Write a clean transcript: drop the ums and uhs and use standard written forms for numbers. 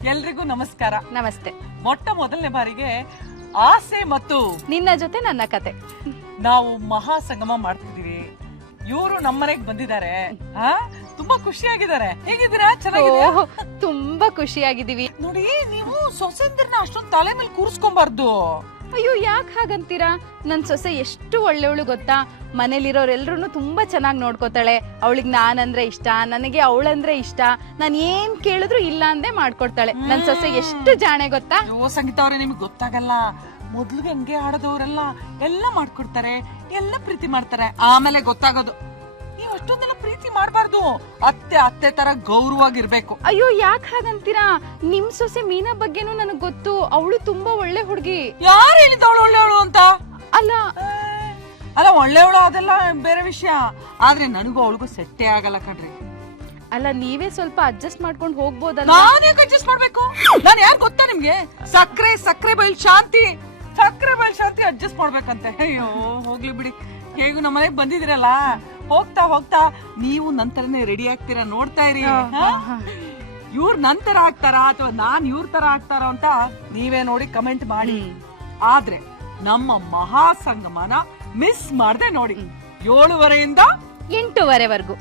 ಎಲ್ರಿಗೂ ನಮಸ್ಕಾರ. ನಮಸ್ತೆ. ಮೊಟ್ಟ ಮೊದಲನೇ ಬಾರಿಗೆ ಆಸೆ ಮತ್ತು ನಿನ್ನ ಜೊತೆ ನನ್ನ ಕತೆ ನಾವು ಮಹಾ ಸಂಗಮ ಮಾಡ್ತಿದೀವಿ. ಇವರು ನಮ್ಮನೆಗೆ ಬಂದಿದ್ದಾರೆ. ತುಂಬಾ ಖುಷಿಯಾಗಿದ್ದಾರೆ. ಹೇಗಿದ್ದೀರಾ? ಚೆನ್ನಾಗಿದ್ದೀರಾ? ಓಹ್, ತುಂಬಾ ಖುಷಿಯಾಗಿದ್ದೀವಿ. ನೋಡಿ, ನೀವು ಸೊಸೆಂದ್ರನ್ನ ಅಷ್ಟೊಂದು ತಲೆ ಮೇಲೆ ಕೂರಿಸ್ಕೊಂಬಾರ್ದು. ಅಯ್ಯೋ, ಯಾಕೆ ಹಾಗಂತೀರಾ? ನನ್ ಸೊಸೆ ಎಷ್ಟು ಒಳ್ಳೆವಳು ಗೊತ್ತಾ? ಮನೇಲಿರೋರೆಲ್ರು ತುಂಬಾ ಚೆನ್ನಾಗಿ ನೋಡ್ಕೋತಾಳೆ. ಅವಳಿಗೆ ನಾನಂದ್ರೆ ಇಷ್ಟ, ನನಗೆ ಅವಳಂದ್ರೆ ಇಷ್ಟ. ನಾನ್ ಏನ್ ಕೇಳಿದ್ರು ಇಲ್ಲ ಅಂದೇ ಮಾಡ್ಕೊಡ್ತಾಳೆ. ನನ್ ಸೊಸೆ ಎಷ್ಟು ಜಾಣೆ ಗೊತ್ತಾ? ಅಯ್ಯೋ ಸಂಗೀತ ಅವ್ರೆ, ನಿಮ್ಗೆ ಗೊತ್ತಾಗಲ್ಲ. ಮೊದ್ಲಿಗೆ ಹಂಗೆ ಆಡೋದವ್ರೆಲ್ಲ ಎಲ್ಲ ಮಾಡ್ಕೊಡ್ತಾರೆ, ಎಲ್ಲ ಪ್ರೀತಿ ಮಾಡ್ತಾರೆ. ಆಮೇಲೆ ಗೊತ್ತಾಗೋದು ನೀವು ಅಷ್ಟೊಂದೆಲ್ಲ ಪ್ರೀತಿ ಮಾಡಬಾರ್ದು. ಅತ್ತೆ ತರ ಗೌರವಾಗಿರ್ಬೇಕು. ಅಯ್ಯೋ, ಯಾಕೆ ಹಾಗಂತೀರಾ? ನಿಮ್ ಸೊಸೆ ಮೀನಾ ಬಗ್ಗೆನೂ ನನಗ್ ಗೊತ್ತು. ಅವಳು ತುಂಬಾ ಒಳ್ಳೆ ಹುಡುಗಿ. ಯಾರು ಹೇಳಿದ ಅವಳು ಒಳ್ಳೆವಳು ಅಂತ? ಅಲ್ಲ ಅಲ್ಲ, ಒಳ್ಳೆವಳು ಅದೆಲ್ಲ ಬೇರೆ ವಿಷಯ. ಆದ್ರೆ ನನಗೂ ಅವಳಿಗೂ ಸೆಟ್ಟೇ ಆಗಲ್ಲ ಕಣ್ರಿ. ಅಲ್ಲ, ನೀವೇ ಸ್ವಲ್ಪ ಅಡ್ಜಸ್ಟ್ ಮಾಡ್ಕೊಂಡು ಹೋಗ್ಬೋದಲ್ಲ? ನಾನೇ ಅಡ್ಜಸ್ಟ್ ಮಾಡ್ಬೇಕು? ನಾನು ಯಾರು ಗೊತ್ತಾ ನಿಮ್ಗೆ? ಸಕ್ರೆ ಬೈಲ್ ಶಾಂತಿ ಅಡ್ಜಸ್ಟ್ ಮಾಡ್ಬೇಕಂತೆ. ಅಯ್ಯೋ ಹೋಗ್ಲಿ ಬಿಡಿ. ಹೇಗೂ ನಮ್ಮ ಮನೆಗೆ ಬಂದಿದಿರಲ್ಲ, ಹೋಗ್ತಾ ಹೋಗ್ತಾ ನೀವು ನಂತರನೇ ರೆಡಿ ಆಗ್ತೀರಾ, ನೋಡ್ತಾ ಇರಿ. ಇವ್ರ ನಂತರ ಆಗ್ತಾರಾ ಅಥವಾ ನಾನ್ ಇವ್ರ ತರ ಆಗ್ತಾರ ಅಂತ ನೀವೇ ನೋಡಿ ಕಮೆಂಟ್ ಮಾಡಿ. ಆದ್ರೆ ನಮ್ಮ ಮಹಾ ಸಂಗಮನ ಮಿಸ್ ಮಾಡ್ದೆ ನೋಡಿ. 7:30 ಇಂದ 8:30ವರೆಗೂ